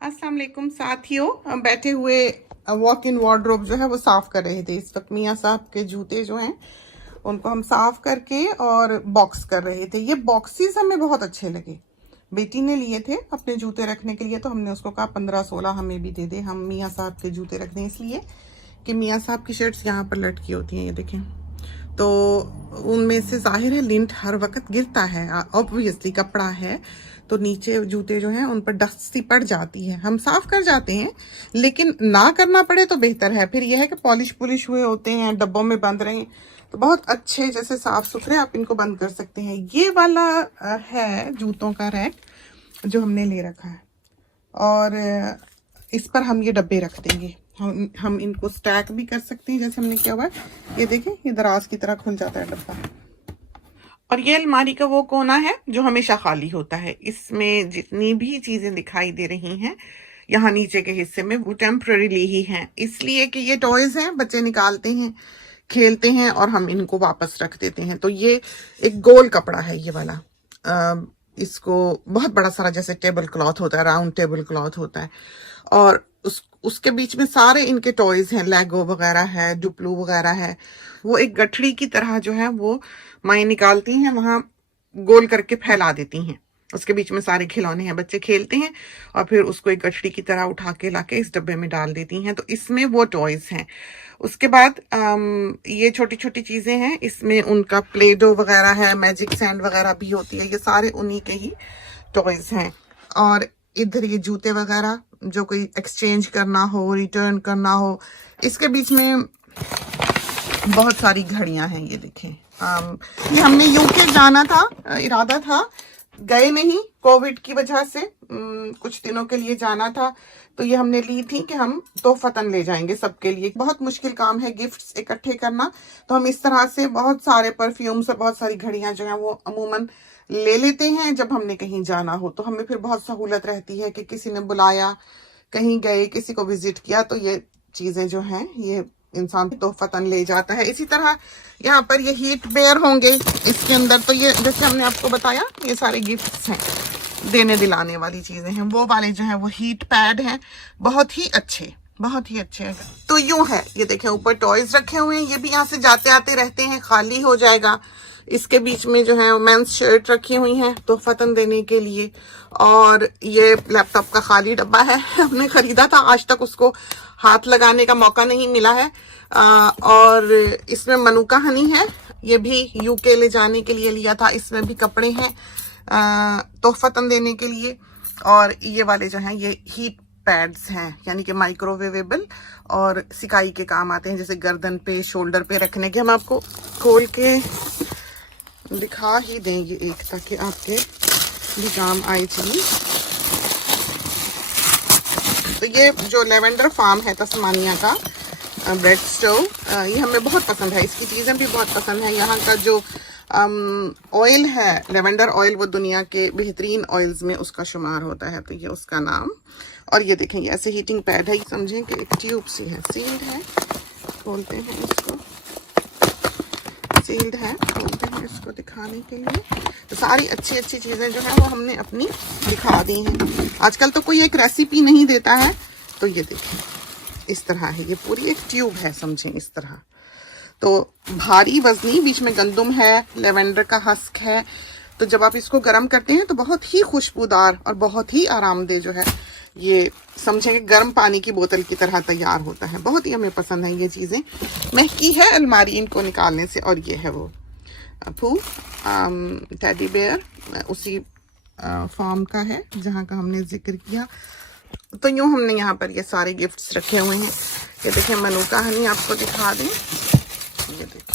अस्सलाम वालेकुम साथियों, बैठे हुए वॉक इन वार्डरोब जो है वो साफ कर रहे थे। इस वक्त मियाँ साहब के जूते जो हैं उनको हम साफ करके और बॉक्स कर रहे थे। ये बॉक्सेस हमें बहुत अच्छे लगे। बेटी ने लिए थे अपने जूते रखने के लिए, तो हमने उसको कहा 15-16 हमें भी दे दे, हम मियाँ साहब के जूते रख दें। इसलिए कि मियाँ साहब की शर्ट्स यहाँ पर लटकी होती हैं, ये देखें, तो उनमें से जाहिर है लिंट हर वक्त गिरता है, ऑब्वियसली कपड़ा है तो नीचे जूते जो हैं उन पर डस्ट सी पड़ जाती है। हम साफ कर जाते हैं, लेकिन ना करना पड़े तो बेहतर है। फिर यह है कि पॉलिश पुलिश हुए होते हैं, डब्बों में बंद रहे, तो बहुत अच्छे जैसे साफ सुथरे आप इनको बंद कर सकते हैं। ये वाला है जूतों का रैक जो हमने ले रखा है, और इस पर हम ये डब्बे रख देंगे। हम इनको स्टैक भी कर सकते हैं जैसे हमने किया हुआ है। ये देखें, ये दराज की तरह खुल जाता है डब्बा। और ये अलमारी का वो कोना है जो हमेशा खाली होता है। इसमें जितनी भी चीजें दिखाई दे रही हैं यहाँ नीचे के हिस्से में, वो टेम्पररीली ही हैं, इसलिए कि ये टॉयज हैं, बच्चे निकालते हैं, खेलते हैं और हम इनको वापस रख देते हैं। तो ये एक गोल कपड़ा है ये वाला। इसको बहुत बड़ा सारा जैसे टेबल क्लॉथ होता है, राउंड टेबल क्लॉथ होता है, और उसके बीच में सारे इनके टॉयज हैं, लेगो वगैरह है, डुप्लू वगैरह है। वो एक गठड़ी की तरह जो है वो माएँ निकालती हैं, वहां गोल करके फैला देती हैं। उसके बीच में सारे खिलौने हैं, बच्चे खेलते हैं और फिर उसको एक गठड़ी की तरह उठा के लाके इस डब्बे में डाल देती हैं। तो इसमें वो टॉयज हैं। उसके बाद ये छोटी छोटी चीजें हैं, इसमें उनका प्ले डो वगैरह है, मैजिक सैंड वगैरह भी होती है, ये सारे उन्हीं के ही टॉयज हैं। और इधर ये जूते वगैरह जो कोई एक्सचेंज करना हो, रिटर्न करना हो। इसके बीच में बहुत सारी घड़ियां हैं, ये देखें। ये हमने यूके जाना था, इरादा था, गए नहीं कोविड की वजह से, कुछ दिनों के लिए जाना था, तो ये हमने ली थी कि हम तोहफतन ले जाएंगे सबके लिए। बहुत मुश्किल काम है गिफ्ट्स इकट्ठे करना, तो हम इस तरह से बहुत सारे परफ्यूम्स और बहुत सारी घड़ियां जो हैं वो अमूमन ले लेते हैं जब हमने कहीं जाना हो। तो हमें फिर बहुत सहूलत रहती है कि किसी ने बुलाया, कहीं गए, किसी को विजिट किया, तो ये चीजें जो हैं ये इंसान तोहफतन ले जाता है। इसी तरह यहाँ पर ये हीट बेयर होंगे इसके अंदर, तो ये जैसे हमने आपको बताया ये सारे गिफ्ट्स हैं, देने दिलाने वाली चीजें हैं। वो वाले जो हैं वो हीट पैड हैं, बहुत ही अच्छे, बहुत ही अच्छे। तो यूं है, ये देखें ऊपर टॉयज रखे हुए हैं, ये भी यहाँ से जाते आते रहते हैं, खाली हो जाएगा। इसके बीच में जो है मेंस शर्ट रखी हुई हैं तोहफतन देने के लिए, और ये लैपटॉप का खाली डब्बा है, हमने खरीदा था, आज तक उसको हाथ लगाने का मौका नहीं मिला है। और इसमें मनुका हनी है, ये भी यूके ले जाने के लिए लिया था। इसमें भी कपड़े हैं तोहफतन देने के लिए। और ये वाले जो हैं ये हीट पैड्स हैं, यानी कि माइक्रोवेवेबल और सिकाई के काम आते हैं, जैसे गर्दन पे, शोल्डर पे रखने के। हम आपको खोल के दिखा ही देंगे एक, ताकि आपके भी काम आए चीज। तो ये जो लेवेंडर फार्म है तस्मानिया का ब्रेड स्टोव, ये हमें बहुत पसंद है, इसकी चीज़ें भी बहुत पसंद है। यहाँ का जो ऑयल है लेवेंडर ऑयल, वो दुनिया के बेहतरीन ऑयल्स में उसका शुमार होता है, तो ये उसका नाम। और ये देखें, ये ऐसे हीटिंग पैड है, समझें कि एक ट्यूब सी है, सील्ड है, खोलते हैं इसको, सील्ड है, खोलते हैं इसको दिखाने के लिए। तो सारी अच्छी अच्छी चीज़ें जो है वो हमने अपनी दिखा दी हैं। आजकल तो कोई एक रेसिपी नहीं देता है, तो ये देखें इस तरह है, ये पूरी एक ट्यूब है, समझें इस तरह। तो भारी वजनी, बीच में गंदम है, लेवेंडर का हस्क है, तो जब आप इसको गर्म करते हैं तो बहुत ही खुशबूदार और बहुत ही आरामदेह जो है ये, समझें कि गर्म पानी की बोतल की तरह तैयार होता है। बहुत ही हमें पसंद है ये चीज़ें, महकी है अलमारी इनको निकालने से। और ये है वो अफू टेडी बेयर, उसी फॉर्म का है जहाँ का हमने जिक्र किया। तो यूँ हमने यहाँ पर ये सारे गिफ्ट्स रखे हुए हैं। ये देखें, मनुका हनी आपको दिखा दें, ये देखें,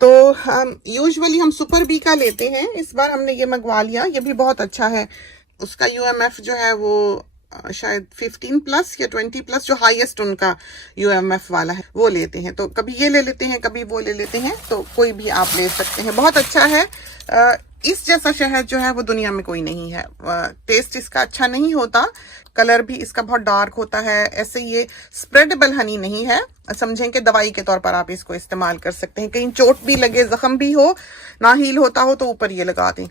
तो हम यूजुअली हम सुपर बी का लेते हैं, इस बार हमने ये मंगवा लिया, ये भी बहुत अच्छा है। उसका यूएमएफ जो है वो शायद 15+ या 20+, जो हाईएस्ट उनका यूएमएफ वाला है वो लेते हैं। तो कभी ये ले लेते हैं, कभी वो ले लेते हैं, तो कोई भी आप ले सकते हैं, बहुत अच्छा है। इस जैसा शहद जो है वो दुनिया में कोई नहीं है। टेस्ट इसका अच्छा नहीं होता, कलर भी इसका बहुत डार्क होता है। ऐसे ये स्प्रेडेबल हनी नहीं है, समझें कि दवाई के तौर पर आप इसको इस्तेमाल कर सकते हैं। कहीं चोट भी लगे, जख्म भी हो, ना हील होता हो, तो ऊपर ये लगा दें,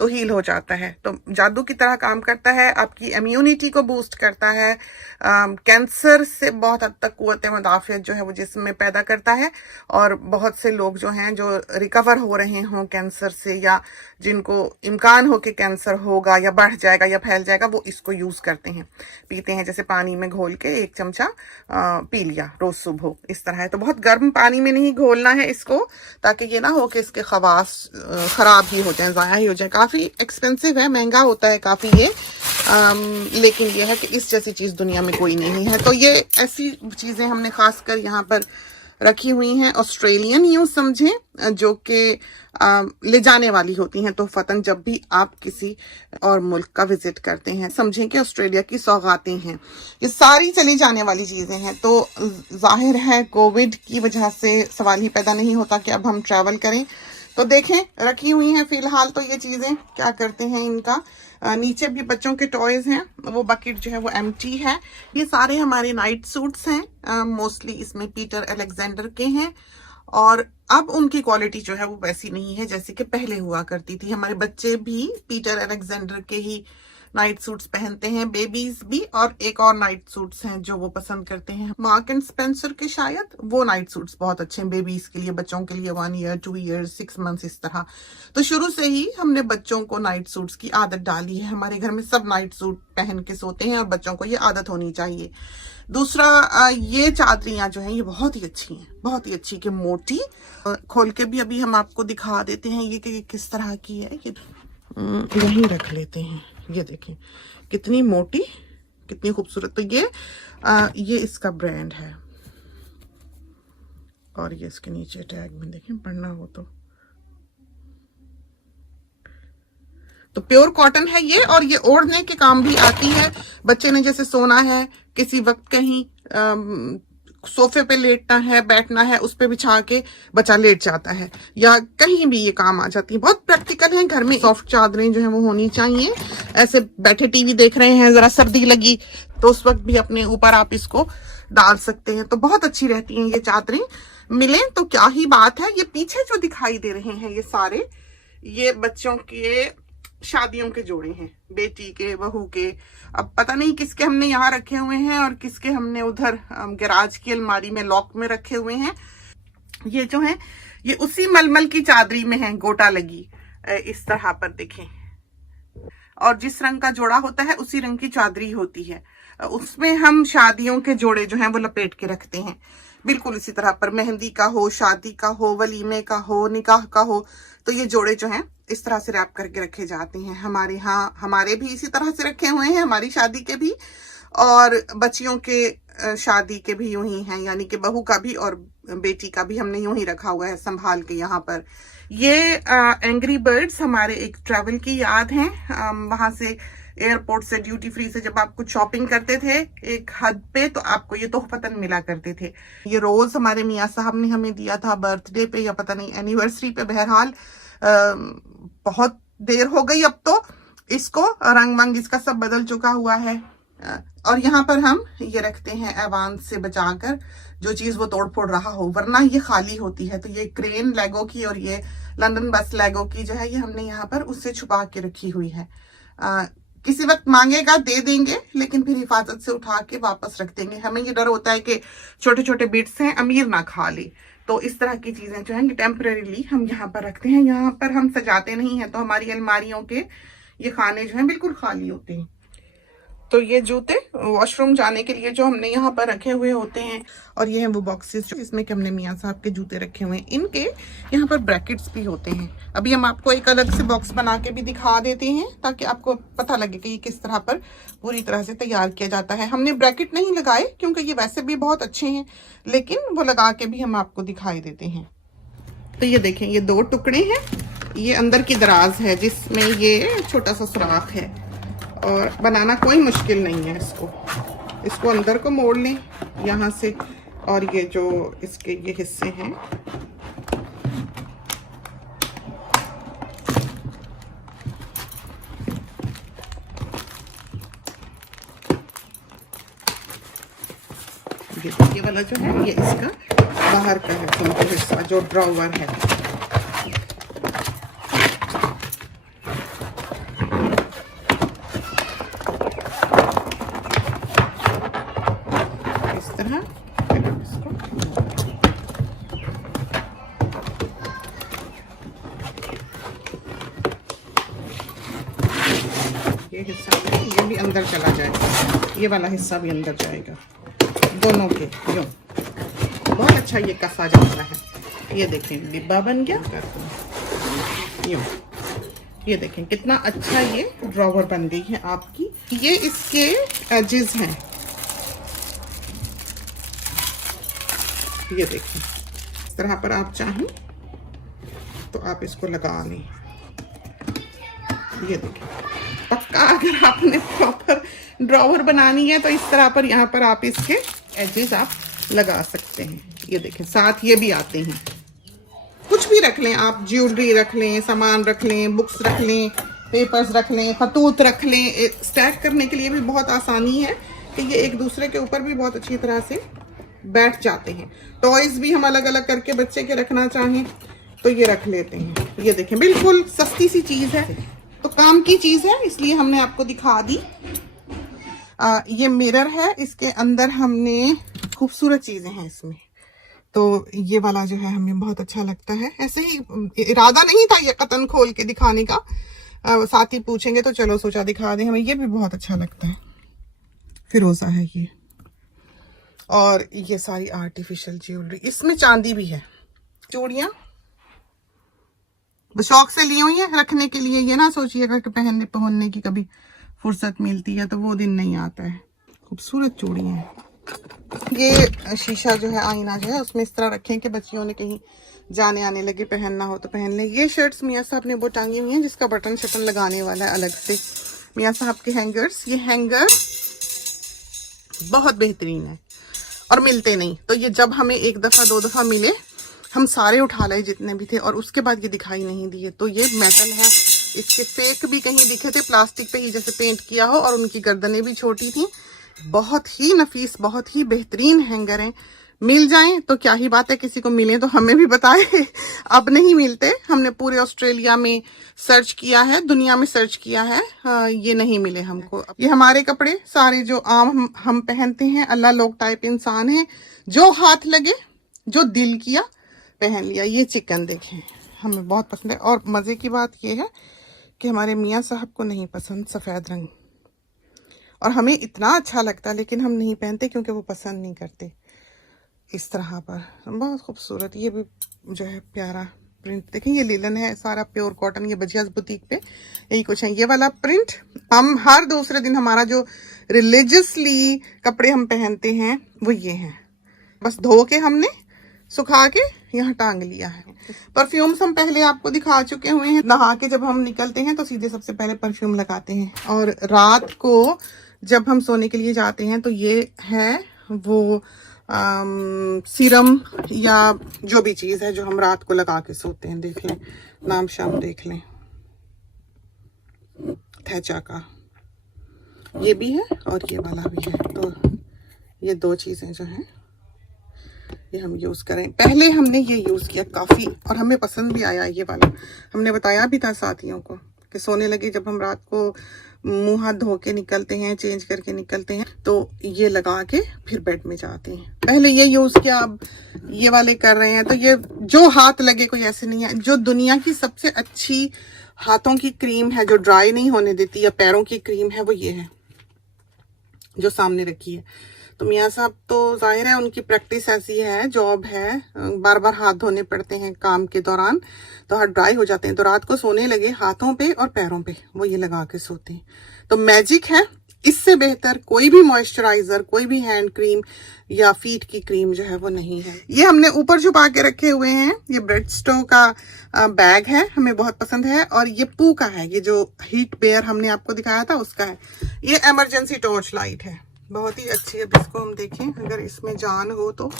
तो हील हो जाता है। तो जादू की तरह काम करता है, आपकी इम्यूनिटी को बूस्ट करता है, कैंसर से बहुत हद तक कुव्वत मुदाफ़ियत जो है वो जिस्म में पैदा करता है। और बहुत से लोग जो हैं जो रिकवर हो रहे हों कैंसर से, या जिनको इम्कान हो कि कैंसर होगा या बढ़ जाएगा या फैल जाएगा, वो इसको यूज़ करते हैं, पीते हैं। जैसे पानी में घोल के 1 चमचा पी लिया रोज़ सुबह, इस तरह है। तो बहुत गर्म पानी में नहीं घोलना है इसको, ताकि ये ना हो कि इसके खवास ख़राब ही हो जाए, ज़ाया ही हो जाए। काफ़ी एक्सपेंसिव है, महंगा होता है काफ़ी ये, लेकिन ये है कि इस जैसी चीज़ दुनिया में कोई नहीं है। तो ये ऐसी चीज़ें हमने ख़ास कर यहाँ पर रखी हुई हैं, ऑस्ट्रेलियन यूँ समझें, जो कि ले जाने वाली होती हैं तोहफ़तन जब भी आप किसी और मुल्क का विजिट करते हैं। समझें कि ऑस्ट्रेलिया की सौगातें हैं, ये सारी चली जाने वाली चीज़ें हैं। तो जाहिर है कोविड की वजह से सवाल ही पैदा नहीं होता कि अब हम ट्रैवल करें। तो देखें, रखी हुई हैं फ़िलहाल तो ये चीज़ें। क्या करते हैं इनका, नीचे भी बच्चों के टॉयज़ हैं, वो बकेट जो है वो एम्प्टी है। ये सारे हमारे नाइट सूट्स हैं, मोस्टली इसमें पीटर अलेक्जेंडर के हैं। और अब उनकी क्वालिटी जो है वो वैसी नहीं है जैसे कि पहले हुआ करती थी। हमारे बच्चे भी पीटर अलेक्जेंडर के ही नाइट सूट्स पहनते हैं, बेबीज भी। और एक और नाइट सूट्स हैं जो वो पसंद करते हैं, मार्क एंड स्पेंसर के, शायद वो नाइट सूट्स बहुत अच्छे हैं बेबीज के लिए, बच्चों के लिए 1 ईयर 2 ईयर्स 6 मंथ्स इस तरह। तो शुरू से ही हमने बच्चों को नाइट सूट्स की आदत डाली है। हमारे घर में सब नाइट सूट पहन के सोते हैं और बच्चों को ये आदत होनी चाहिए। दूसरा, ये चादरियां जो हैं ये बहुत ही अच्छी हैं, बहुत ही अच्छी, कि मोटी। खोल के भी अभी हम आपको दिखा देते हैं ये कि किस तरह की है। ये यहीं रख लेते हैं, ये देखें कितनी मोटी, कितनी खूबसूरत। तो ये इसका ब्रांड है, और ये इसके नीचे टैग में देखें, पढ़ना हो तो प्योर कॉटन है ये। और ये ओढ़ने के काम भी आती है। बच्चे ने जैसे सोना है, किसी वक्त कहीं सोफे पे लेटना है, बैठना है, उस पे बिछा के बच्चा लेट जाता है, या कहीं भी ये काम आ जाती है। बहुत प्रैक्टिकल है। घर में सॉफ्ट चादरें जो है वो होनी चाहिए। ऐसे बैठे टीवी देख रहे हैं, जरा सर्दी लगी तो उस वक्त भी अपने ऊपर आप इसको डाल सकते हैं, तो बहुत अच्छी रहती हैं ये चादरें। मिले तो क्या ही बात है। ये पीछे जो दिखाई दे रहे हैं ये सारे, ये बच्चों के शादियों के जोड़े हैं, बेटी के, बहू के। अब पता नहीं किसके हमने यहाँ रखे हुए हैं और किसके हमने उधर गैराज की अलमारी में लॉक में रखे हुए हैं। ये जो है ये उसी मलमल की चादरी में है, गोटा लगी इस तरह पर देखें। और जिस रंग का जोड़ा होता है उसी रंग की चादरी होती है। उसमें हम शादियों के जोड़े जो हैं वो लपेट के रखते हैं, बिल्कुल इसी तरह पर। मेहंदी का हो, शादी का हो, वलीमे का हो, निकाह का हो, तो ये जोड़े जो हैं इस तरह से रैप करके रखे जाते हैं। हमारे यहाँ, हमारे भी इसी तरह से रखे हुए हैं, हमारी शादी के भी, और बच्चियों के शादी के भी यूं ही हैं, यानी कि बहू का भी और बेटी का भी हमने यूं ही रखा हुआ है संभाल के यहाँ पर। ये एंग्री बर्ड्स हमारे एक ट्रैवल की याद है। वहां से एयरपोर्ट से ड्यूटी फ्री से जब आप कुछ शॉपिंग करते थे एक हद पे, तो आपको ये तोहफतन मिला करते थे। ये रोज हमारे मियाँ साहब ने हमें दिया था बर्थडे पे, या पता नहीं एनिवर्सरी पे। बहरहाल बहुत देर हो गई अब तो इसको, रंग वंग इसका सब बदल चुका हुआ है। और यहाँ पर हम ये रखते हैं एवांस से बचाकर, जो चीज वो तोड़ फोड़ रहा हो, वरना ये खाली होती है। तो ये क्रेन लेगो की और ये लंदन बस लेगो की जो है ये हमने यहाँ पर उससे छुपा के रखी हुई है। किसी वक्त मांगेगा दे देंगे, लेकिन फिर हिफाजत से उठा के वापस रख देंगे। हमें ये डर होता है कि छोटे छोटे बिट्स हैं, अमीर ना खा ले। तो इस तरह की चीजें जो हैं टेम्परेरीली हम यहाँ पर रखते हैं। यहाँ पर हम सजाते नहीं हैं, तो हमारी अलमारियों के ये खाने जो हैं बिल्कुल खाली होते हैं। तो ये जूते वॉशरूम जाने के लिए जो हमने यहाँ पर रखे हुए होते हैं, और ये हैं वो बॉक्सेस जिसमें कि हमने मियाँ साहब के जूते रखे हुए हैं। इनके यहाँ पर ब्रैकेट्स भी होते हैं। अभी हम आपको एक अलग से बॉक्स बना के भी दिखा देते हैं, ताकि आपको पता लगे कि ये किस तरह पर पूरी तरह से तैयार किया जाता है। हमने ब्रैकेट नहीं लगाए क्योंकि ये वैसे भी बहुत अच्छे हैं, लेकिन वो लगा के भी हम आपको दिखाई देते हैं। तो ये देखें, ये 2 टुकड़े हैं। ये अंदर की दराज है जिसमें ये छोटा सा सुराख है, और बनाना कोई मुश्किल नहीं है। इसको अंदर को मोड़ लें यहाँ से, और ये जो इसके ये हिस्से हैं ये वाला जो है ये इसका बाहर का है हिस्सा, जो ड्रॉवर है। ये हिस्सा है, ये भी अंदर चला जाएगा, ये वाला हिस्सा भी अंदर जाएगा दोनों के। यूँ बहुत अच्छा ये कसा जाता है। ये देखें डिब्बा बन गया, यूँ ये देखें कितना अच्छा ये ड्रॉवर बन गई है आपकी। ये इसके एजेस हैं, ये देखें इस तरह पर आप चाहें तो आप इसको लगा लें। ये देखें पक्का अगर आपने प्रॉपर ड्रॉवर बनानी है तो इस तरह पर यहाँ पर आप इसके एजेस आप लगा सकते हैं। ये देखें साथ ये भी आते हैं, कुछ भी रख लें आप, ज्वेलरी रख लें, सामान रख लें, बुक्स रख लें, पेपर्स रख लें, खतूत रख लें। स्टैक करने के लिए भी बहुत आसानी है कि ये एक दूसरे के ऊपर भी बहुत अच्छी तरह से बैठ जाते हैं। टॉयज भी हम अलग अलग करके बच्चे के रखना चाहें तो ये रख लेते हैं। ये देखें बिल्कुल सस्ती सी चीज़ है, तो काम की चीज़ है, इसलिए हमने आपको दिखा दी। ये मिरर है, इसके अंदर हमने खूबसूरत चीज़ें हैं इसमें, तो ये वाला जो है हमें बहुत अच्छा लगता है। ऐसे ही इरादा नहीं था ये कतन खोल के दिखाने का, साथ ही पूछेंगे तो चलो सोचा दिखा दें। हमें ये भी बहुत अच्छा लगता है, फिरोजा है ये। और ये सारी आर्टिफिशियल ज्वेलरी, इसमें चांदी भी है। चूड़ियाँ शौक से ली हुई है रखने के लिए, ये ना सोचिएगा कि पहनने की कभी फुर्सत मिलती है तो वो दिन नहीं आता है। खूबसूरत चूड़ियाँ हैं। ये शीशा जो है, आईना जो है, उसमें इस तरह रखें कि बच्चियों ने कहीं जाने आने लगे पहनना हो तो पहन लें। ये शर्ट्स मियाँ साहब ने वो टांगी हुई हैं जिसका बटन शटन लगाने वाला है अलग से। मियाँ साहब के हैंगर्स, ये हैंगर बहुत बेहतरीन है और मिलते नहीं, तो ये जब हमें एक दफ़ा दो दफ़ा मिले हम सारे उठा लाए जितने भी थे, और उसके बाद ये दिखाई नहीं दिए। तो ये मेटल है, इसके फेक भी कहीं दिखे थे, प्लास्टिक पे ही जैसे पेंट किया हो, और उनकी गर्दनें भी छोटी थी। बहुत ही नफीस, बहुत ही बेहतरीन हैंगर हैं। मिल जाएं तो क्या ही बात है, किसी को मिले तो हमें भी बताए। अब नहीं मिलते, हमने पूरे ऑस्ट्रेलिया में सर्च किया है, दुनिया में सर्च किया है, ये नहीं मिले हमको। ये हमारे कपड़े सारे जो आम हम पहनते हैं, अल्लाह लोग टाइप इंसान है, जो हाथ लगे जो दिल किया पहन लिया। ये चिकन देखें हमें बहुत पसंद है, और मज़े की बात ये है कि हमारे मियाँ साहब को नहीं पसंद सफ़ेद रंग, और हमें इतना अच्छा लगता है लेकिन हम नहीं पहनते क्योंकि वो पसंद नहीं करते। इस तरह पर बहुत खूबसूरत, ये भी जो है प्यारा प्रिंट देखें। ये लिलन है, सारा प्योर कॉटन, ये बजियाज बुटीक पे यही कुछ है। ये वाला प्रिंट हम हर दूसरे दिन, हमारा जो रिलीजियसली कपड़े हम पहनते हैं वो ये हैं। बस धो के हमने सुखा के यहाँ टांग लिया है। परफ्यूम्स हम पहले आपको दिखा चुके हुए हैं। नहा के जब हम निकलते हैं तो सीधे सबसे पहले परफ्यूम लगाते हैं, और रात को जब हम सोने के लिए जाते हैं तो ये है वो सीरम या जो भी चीज़ है जो हम रात को लगा के सोते हैं। देख लें, नाम शाम देख लें, थैचा का ये भी है और ये वाला भी है। तो ये दो चीज़ें जो हैं ये हम यूज़ करें। पहले हमने ये यूज़ किया काफ़ी और हमें पसंद भी आया ये वाला। हमने बताया भी था साथियों को कि सोने लगे जब हम रात को मुंह हाथ धो के निकलते हैं, चेंज करके निकलते हैं, तो ये लगा के फिर बेड में जाते हैं। पहले ये यूज़ किया, अब ये वाले कर रहे हैं। तो ये जो हाथ लगे, कोई ऐसे नहीं है। जो दुनिया की सबसे अच्छी हाथों की क्रीम है जो ड्राई नहीं होने देती, या पैरों की क्रीम है, वो ये है जो सामने रखी है। तो मियाँ साहब तो जाहिर है उनकी प्रैक्टिस ऐसी है, जॉब है, बार बार हाथ धोने पड़ते हैं काम के दौरान, तो हाथ ड्राई हो जाते हैं। तो रात को सोने लगे हाथों पे और पैरों पे वो ये लगा के सोते हैं। तो मैजिक है, इससे बेहतर कोई भी मॉइस्चराइजर, कोई भी हैंड क्रीम या फीट की क्रीम जो है वो नहीं है। ये हमने ऊपर छुपा के रखे हुए हैं। ये ब्रेड स्टो का बैग है, हमें बहुत पसंद है। और ये पू का है, ये जो हीट बेयर हमने आपको दिखाया था उसका है। ये इमरजेंसी टॉर्च लाइट है, बहुत ही अच्छी है। अब इसको हम देखें, अगर इसमें जान हो तो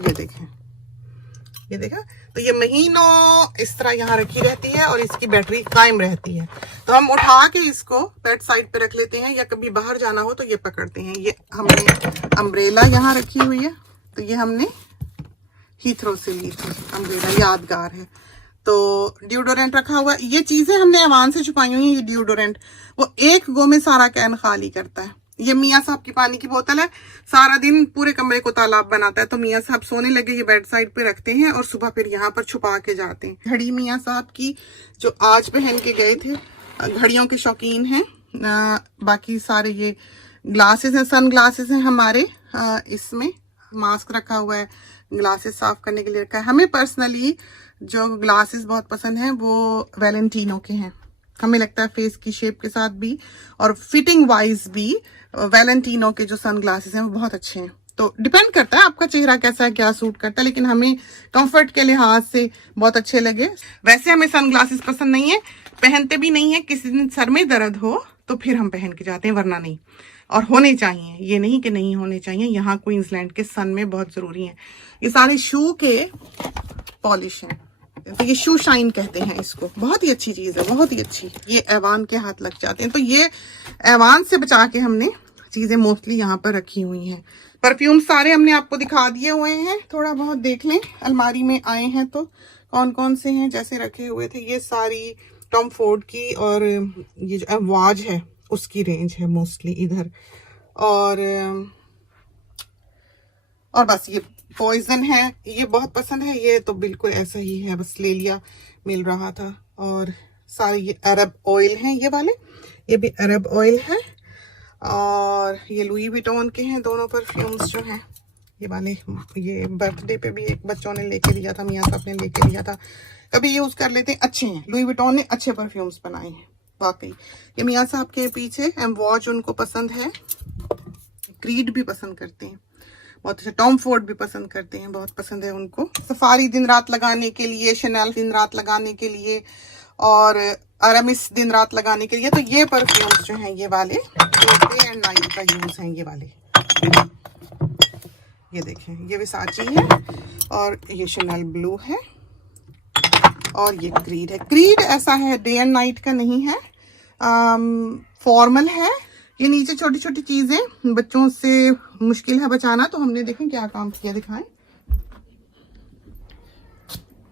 ये देखें, ये देखा, तो ये महीनों इस तरह यहाँ रखी रहती है और इसकी बैटरी कायम रहती है। तो हम उठा के इसको बेड साइड पे रख लेते हैं, या कभी बाहर जाना हो तो ये पकड़ते हैं। ये हमने अम्ब्रेला यहाँ रखी हुई है, तो ये हमने हीथ्रो से ली थी अम्ब्रेला, यादगार है। तो डिओडोरेंट रखा हुआ, ये चीज़ें हमने अमान से छुपाई हुई हैं। ये डिओडोरेंट वो एक गो में सारा कैन खाली करता है। ये मियाँ साहब की पानी की बोतल है, सारा दिन पूरे कमरे को तालाब बनाता है। तो मियाँ साहब सोने लगे ये बेड साइड पे रखते हैं और सुबह फिर यहाँ पर छुपा के जाते हैं। घड़ी मियाँ साहब की जो आज पहन के गए थे घड़ियों के शौकीन हैं। बाकी सारे ये ग्लासेस हैं, सन ग्लासेस हैं हमारे। इसमें मास्क रखा हुआ है, ग्लासेस साफ करने के लिए रखा है। हमें पर्सनली जो ग्लासेस बहुत पसंद हैं वो वैलेंटिनो के हैं। हमें लगता है फेस की शेप के साथ भी और फिटिंग वाइज भी वैलेंटिनो के जो सन ग्लासेस हैं वो बहुत अच्छे हैं। तो डिपेंड करता है आपका चेहरा कैसा है, क्या सूट करता है, लेकिन हमें कंफर्ट के लिहाज से बहुत अच्छे लगे। वैसे हमें सन ग्लासेस पसंद नहीं है, पहनते भी नहीं है। किसी दिन सर में दर्द हो तो फिर हम पहन के जाते हैं, वरना नहीं। और होने चाहिए, ये नहीं कि नहीं होने चाहिए। यहाँ क्वींसलैंड के सन में बहुत जरूरी है। ये सारे शू के पॉलिश हैं, तो ये शू शाइन कहते हैं इसको। बहुत ही अच्छी चीज है, बहुत ही अच्छी। ये एवान के हाथ लग जाते हैं, तो ये एवान से बचा के हमने चीजें मोस्टली यहाँ पर रखी हुई हैं। परफ्यूम सारे हमने आपको दिखा दिए हुए हैं, थोड़ा बहुत देख लें। अलमारी में आए हैं तो कौन कौन से हैं जैसे रखे हुए थे। ये सारी टॉम फोर्ड की और ये जो वाज है उसकी रेंज है मोस्टली इधर। और बस ये पॉइजन है, ये बहुत पसंद है। ये तो बिल्कुल ऐसा ही है, बस ले लिया, मिल रहा था। और सारे ये अरब ऑयल हैं, ये वाले, ये भी अरब ऑयल है। और ये लुई विटॉन के हैं दोनों परफ्यूम्स जो हैं ये वाले। ये बर्थडे पे भी एक बच्चों ने लेके दिया था, मियाँ साहब ने लेके दिया था। कभी यूज कर लेते हैं, अच्छे हैं। लुई विटॉन ने अच्छे परफ्यूम्स बनाए हैं वाकई। ये मियाँ साहब के पीछे एम वॉच उनको पसंद है। क्रीड भी पसंद करते हैं बहुत अच्छा। टॉम फोर्ड भी पसंद करते हैं, बहुत पसंद है उनको। सफारी दिन रात लगाने के लिए, शैनल दिन रात लगाने के लिए, और अरामिस दिन रात लगाने के लिए। तो ये परफ्यूम्स जो हैं ये वाले डे एंड नाइट का यूज है। ये वाले ये देखें, ये विसाची है और ये शैनल ब्लू है और ये क्रीड है। क्रीड ऐसा है डे एंड नाइट का नहीं है, फॉर्मल है। ये नीचे छोटी छोटी चीजें बच्चों से मुश्किल है बचाना, तो हमने देखें क्या काम किया, दिखाएं।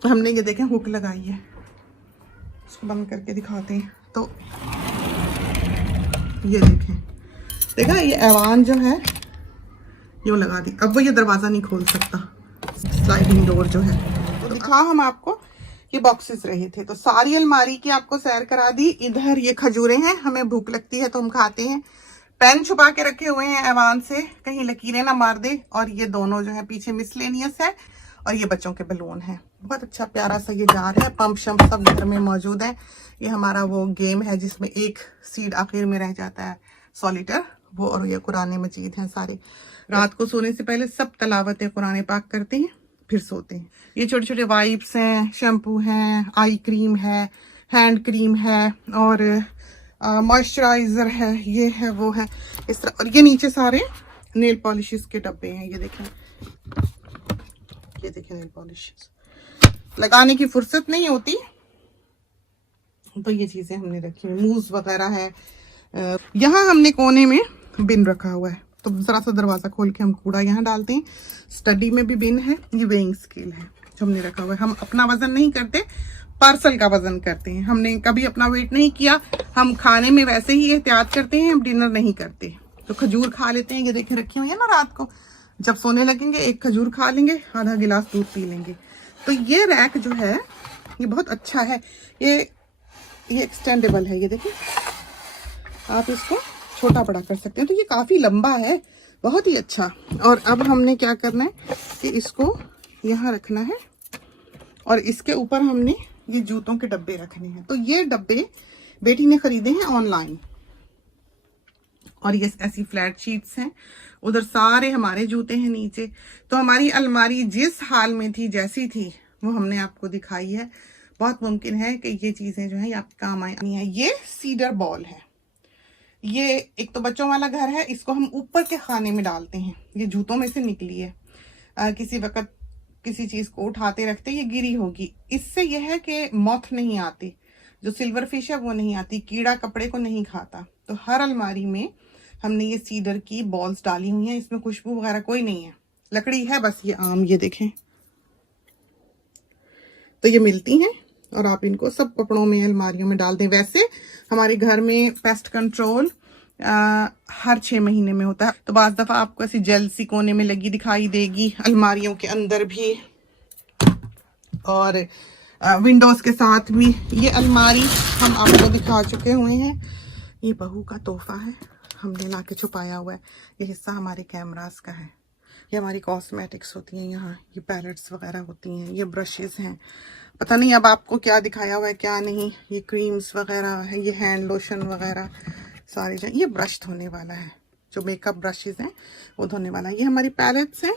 हमने ये देखें हुक लगाई है, इसको बंद करके दिखाते हैं। तो ये देखें, देखा ये एवान जो है ये लगा दी। अब वो ये दरवाजा नहीं खोल सकता, स्लाइडिंग डोर जो है। तो दिखा हम आपको ये बॉक्सेस रहे थे, तो सारी अलमारी की आपको सैर करा दी। इधर ये खजूरें हैं, हमें भूख लगती है तो हम खाते हैं। पेन छुपा के रखे हुए हैं एवान से, कहीं लकीरें ना मार दे। और ये दोनों जो है पीछे मिसलेनियस है, और ये बच्चों के बलून है। बहुत अच्छा प्यारा सा ये जार है। पंप शम्प सब घर में मौजूद है। ये हमारा वो गेम है जिसमें एक सीड आखिर में रह जाता है, सॉलिटर, वो। और ये कुरान मजीद हैं सारे। रात को सोने से पहले सब तलावत कुरान पाक करते हैं, फिर सोते हैं। ये छोटे छोटे वाइप्स हैं, शैम्पू हैं, आई क्रीम है, हैंड क्रीम है, और मॉइस्चराइजर है, ये है, वो है, इस तरह। और ये नीचे सारे नेल पॉलिशेस के डब्बे हैं। ये देखें, ये देखें नेल पॉलिशेस लगाने की फुर्सत नहीं होती, तो ये चीजें हमने रखी हुई। मूव्स वगैरह है। यहाँ हमने कोने में बिन रखा हुआ है, तो जरा सा दरवाजा खोल के हम कूड़ा यहाँ डालते हैं। स्टडी में भी बिन है। ये वेइंग स्केल है जो हमने रखा हुआ है। हम अपना वजन नहीं करते, पार्सल का वजन करते हैं। हमने कभी अपना वेट नहीं किया। हम खाने में वैसे ही एहतियात करते हैं, हम डिनर नहीं करते। तो खजूर खा लेते हैं, ये देखें रखी हुई है ना। रात को जब सोने लगेंगे एक खजूर खा लेंगे, आधा गिलास दूध पी लेंगे। तो ये रैक जो है ये बहुत अच्छा है। ये एक्सटेंडेबल है, ये देखिए, आप इसको छोटा बड़ा कर सकते हैं। तो ये काफी लंबा है, बहुत ही अच्छा। और अब हमने क्या करना है कि इसको यहाँ रखना है, और इसके ऊपर हमने ये जूतों के डब्बे रखने हैं। तो ये डब्बे बेटी ने खरीदे हैं ऑनलाइन, और ये ऐसी फ्लैट शीट्स हैं। उधर सारे हमारे जूते हैं नीचे। तो हमारी अलमारी जिस हाल में थी, जैसी थी, वो हमने आपको दिखाई है। बहुत मुमकिन है कि ये चीजें जो है आपके काम आनी है। ये सीडर बॉल है। ये एक तो बच्चों वाला घर है, इसको हम ऊपर के खाने में डालते हैं। ये जूतों में से निकली है। किसी वक्त किसी चीज को उठाते रखते ये गिरी होगी। इससे यह है कि मॉथ नहीं आती, जो सिल्वर फिश है वो नहीं आती, कीड़ा कपड़े को नहीं खाता। तो हर अलमारी में हमने ये सीडर की बॉल्स डाली हुई हैं। इसमें खुशबू वगैरह कोई नहीं है, लकड़ी है बस ये आम। ये देखें, तो ये मिलती हैं, और आप इनको सब कपड़ों में, अलमारियों में डाल दें। वैसे हमारे घर में पेस्ट कंट्रोल हर 6 महीने में होता है। तो बाज़ दफ़ा आपको ऐसी जेल सी कोने में लगी दिखाई देगी, अलमारियों के अंदर भी, और विंडोज के साथ भी। ये अलमारी हम आपको दिखा चुके हुए हैं। ये बहू का तोहफा है, हमने ला के छुपाया हुआ है। ये हिस्सा हमारे कैमरास का है। ये हमारी कॉस्मेटिक्स होती हैं यहाँ, ये पैलेट्स वगैरह होती हैं, ये ब्रशेस हैं। पता नहीं अब आपको क्या दिखाया हुआ है क्या नहीं। ये क्रीम्स वगैरह है, ये हैंड लोशन वगैरह सारे जो। ये ब्रश धोने वाला है, जो मेकअप ब्रशेस हैं वो धोने वाला है। ये हमारी पैलेट्स हैं।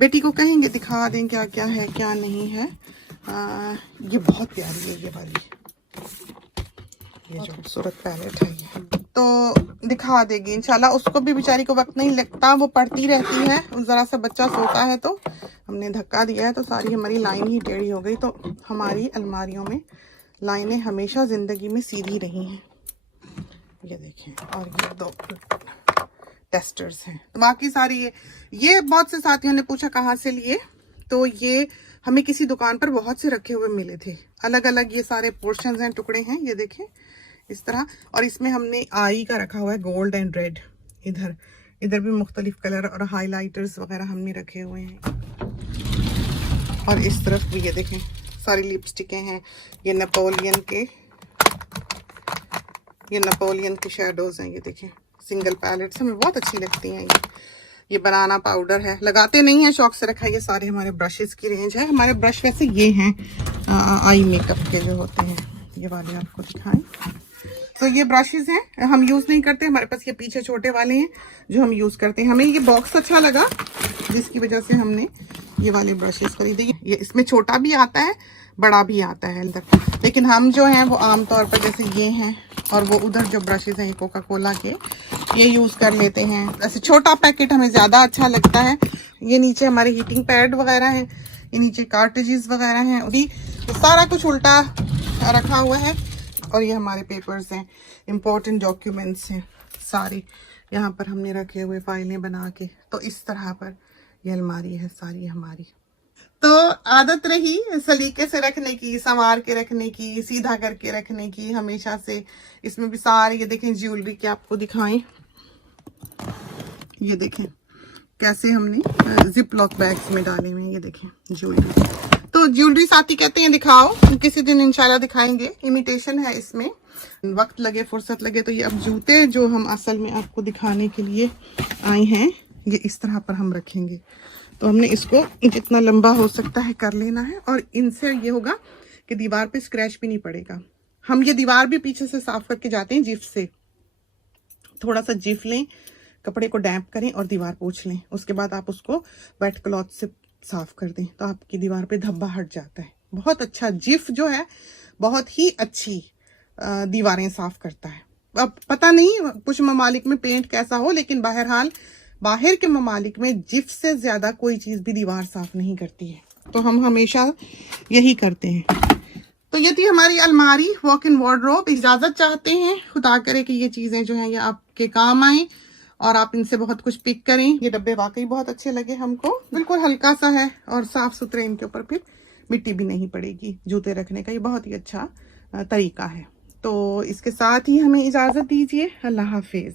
बेटी को कहेंगे दिखा दें क्या क्या है क्या नहीं है। ये बहुत प्यारी है ये वाली, ये जो खूबसूरत पैलेट है ये, तो दिखा देगी इंशाल्लाह। उसको भी बेचारी को वक्त नहीं लगता, वो पढ़ती रहती है। ज़रा सा बच्चा सोता है तो हमने धक्का दिया है तो सारी हमारी लाइन ही टेढ़ी हो गई। तो हमारी अलमारियों में लाइनें हमेशा ज़िंदगी में सीधी रही हैं। ये देखें, और ये 2 टेस्टर्स हैं। तो बाकी सारी ये बहुत से साथियों ने पूछा कहाँ से लिए, तो ये हमें किसी दुकान पर बहुत से रखे हुए मिले थे। अलग अलग ये सारे पोर्शंस हैं, टुकड़े हैं, ये देखें इस तरह। और इसमें हमने आई का रखा हुआ है, गोल्ड एंड रेड। इधर भी मुख्तलिफ कलर और हाइलाइटर्स वगैरह हमने रखे हुए हैं। और इस तरफ भी ये देखें सारी लिपस्टिकें हैं। ये नेपोलियन के शेडोज हैं, ये देखें सिंगल पैलेट्स हमें बहुत अच्छी लगती हैं। ये बनाना पाउडर है, लगाते नहीं है, शौक से रखा है। ये सारे हमारे ब्रशेस की रेंज है। हमारे ब्रश वैसे ये हैं आई मेकअप के जो होते हैं, ये वाले आपको दिखाएं। तो ये ब्रशेस हैं, हम यूज़ नहीं करते। हमारे पास ये पीछे छोटे वाले हैं जो हम यूज़ करते हैं। हमें ये बॉक्स अच्छा लगा जिसकी वजह से हमने ये वाले ब्रशेस खरीदे। ये इसमें छोटा भी आता है, बड़ा भी आता है अंदर, लेकिन हम जो हैं वो आमतौर पर जैसे ये हैं और वो उधर जो ब्रशेस हैं कोका कोला के, ये यूज़ कर लेते हैं। ऐसे छोटा पैकेट हमें ज़्यादा अच्छा लगता है। ये नीचे हमारे हीटिंग पैड वगैरह हैं, ये नीचे कार्ट्रिजेस वगैरह हैं, अभी तो सारा कुछ उल्टा रखा हुआ है। और ये हमारे पेपर्स हैं, इम्पोर्टेंट डॉक्यूमेंट्स हैं सारे यहाँ पर हमने रखे हुए फाइलें बना के। तो इस तरह पर ये अलमारी है सारी हमारी। तो आदत रही सलीके से रखने की, संवार के रखने की, सीधा करके रखने की हमेशा से। इसमें भी सारे ये देखें ज्वेलरी के आपको दिखाएं, ये देखें कैसे हमने जिप लॉक बैग्स में डाले हुए हैं। ये देखें ज्वेलरी, तो ज्वेलरी साथी कहते हैं दिखाओ, किसी दिन इंशाल्लाह दिखाएंगे। इमिटेशन है इसमें, वक्त लगे फुर्सत लगे तो। ये अब जूते जो हम असल में आपको दिखाने के लिए आए हैं, ये इस तरह पर हम रखेंगे। तो हमने इसको जितना लंबा हो सकता है कर लेना है। और इनसे ये होगा कि दीवार पे स्क्रैच भी नहीं पड़ेगा। हम ये दीवार भी पीछे से साफ करके जाते हैं जिफ से। थोड़ा सा जिफ लें, कपड़े को डैम्प करें और दीवार पोंछ लें। उसके बाद आप उसको वेट क्लॉथ से साफ कर दें तो आपकी दीवार पे धब्बा हट जाता है। बहुत अच्छा जिफ जो है, बहुत ही अच्छी दीवारें साफ करता है। अब पता नहीं कुछ ममालिक में पेंट कैसा हो, लेकिन बहरहाल बाहर के ममालिक में जिफ से ज्यादा कोई चीज भी दीवार साफ नहीं करती है। तो हम हमेशा यही करते हैं। तो ये थी हमारी अलमारी, वॉक इन वार्डरोब। इजाजत चाहते हैं, खुदा करे कि ये चीजें जो हैं ये आपके काम आए और आप इनसे बहुत कुछ पिक करें। ये डब्बे वाकई बहुत अच्छे लगे हमको, बिल्कुल हल्का सा है और साफ सुथरे। इनके ऊपर फिर मिट्टी भी नहीं पड़ेगी जूते रखने का। ये बहुत ही अच्छा तरीका है। तो इसके साथ ही हमें इजाजत दीजिए। अल्लाह हाफिज।